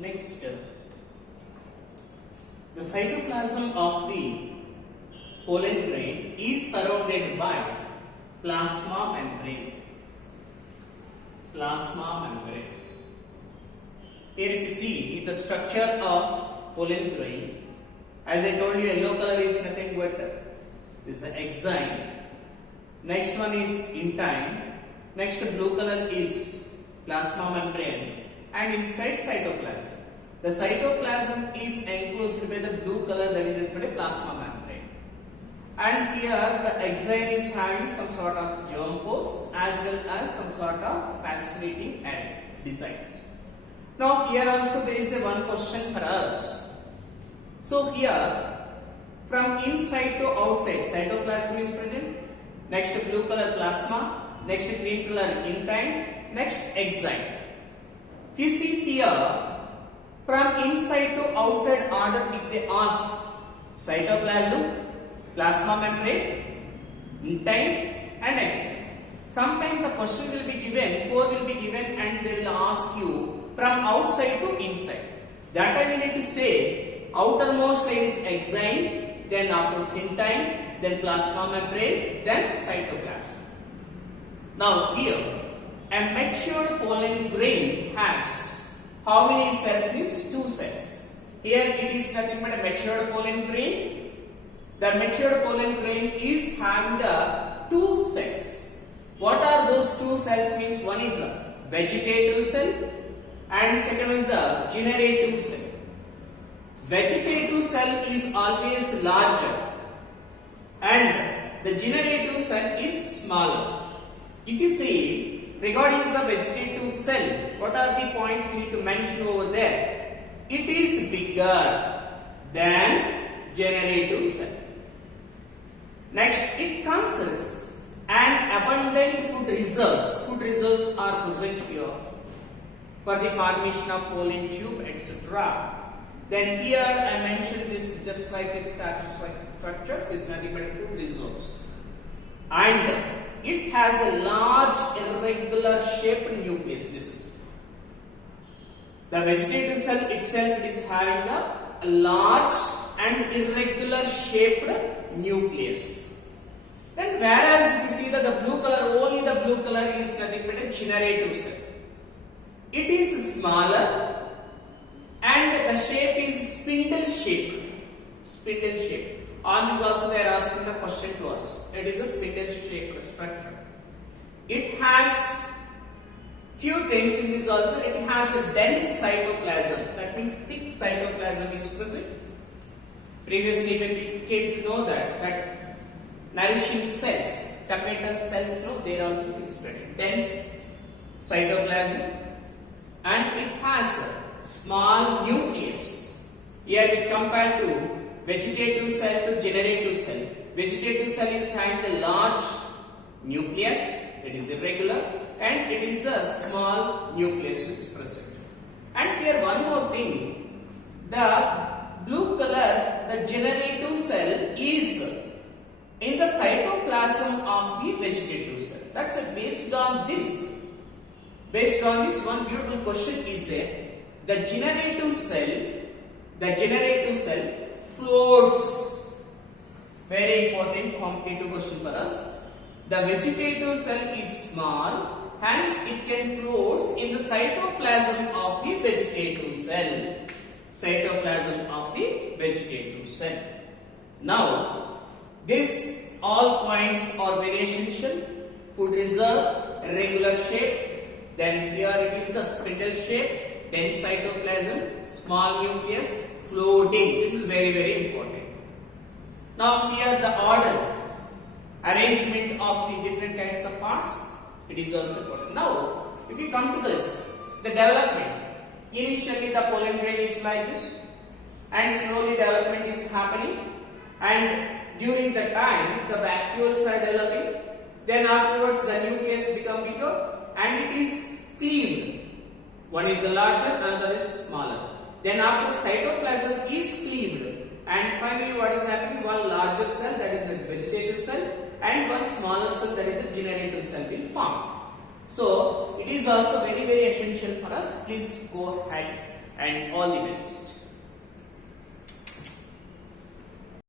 Next, the cytoplasm of the pollen grain is surrounded by plasma membrane. Plasma membrane. Here if you see the structure of pollen grain, as I told you, yellow color is nothing but this is the exine. Next one is intine. Next blue color is plasma membrane, and inside cytoplasm. The cytoplasm is enclosed by the blue color, that is the plasma membrane. And here the exine is having some sort of germ pores as well as some sort of fascinating designs. Now here also there is a one question for us. So here from inside to outside cytoplasm is present. Next blue color plasma. Next green color intine. Next exine. If you see here, from inside to outside order, if they ask cytoplasm, plasma membrane, intine and exine. Sometimes the question will be given, 4 will be given, and they will ask you from outside to inside. That time we need to say outermost layer is exine, then afterwards intine, then plasma membrane, then cytoplasm. Now here, a matured pollen grain has how many cells? Is 2 cells. Here it is nothing but a matured pollen grain. The matured pollen grain is having the 2 cells. What are those 2 cells? Means one is a vegetative cell and second is the generative cell. Vegetative cell is always larger and the generative cell is smaller. If you see regarding the vegetative cell, what are the points we need to mention over there? It is bigger than generative cell. Next, it consists an abundant food reserves. Food reserves are present here for the formation of pollen tube, etc. Then here I mentioned this just like a structures is nothing but food reserves. And it has a large irregular shaped nucleus. This is the vegetative cell itself is having a large and irregular shaped nucleus. Then whereas if you see that the blue color, only the blue color is nothing but a generative cell. It is smaller and the shape is spindle shaped. Spindle shaped. On this also they are asking the question to us. It is a spindle shaped structure. It has few things in this also. It has a dense cytoplasm. That means thick cytoplasm is present. Previously when we came to know that nourishing cells, tapetal cells, no, they are also present. Dense cytoplasm, and it has a small nucleus. Here we compare to vegetative cell to generative cell. Vegetative cell is having the large nucleus, it is irregular, and it is a small nucleus is present. And here one more thing, the blue color, the generative cell is in the cytoplasm of the vegetative cell. That's why based on this one beautiful question is there. The generative cell floats. Very important competitive question for us. The vegetative cell is small, hence it can float in the cytoplasm of the vegetative cell. Cytoplasm of the vegetative cell. Now, this all points are very essential. Food reserve, irregular shape, then here it is the spindle shape, dense cytoplasm, small nucleus, floating. This is very, very important. Now here the order, arrangement of the different kinds of parts, it is also important. Now if you come to this, the development, initially the pollen grain is like this and slowly development is happening, and during the time the vacuoles are developing, then afterwards the nucleus become bigger and it is cleaved. One is larger, another is smaller. Then after cytoplasm is cleaved, and finally what is happening? One larger cell, that is the vegetative cell, and one smaller cell, that is the generative cell, will form. So it is also very, very essential for us. Please go ahead. and all the best.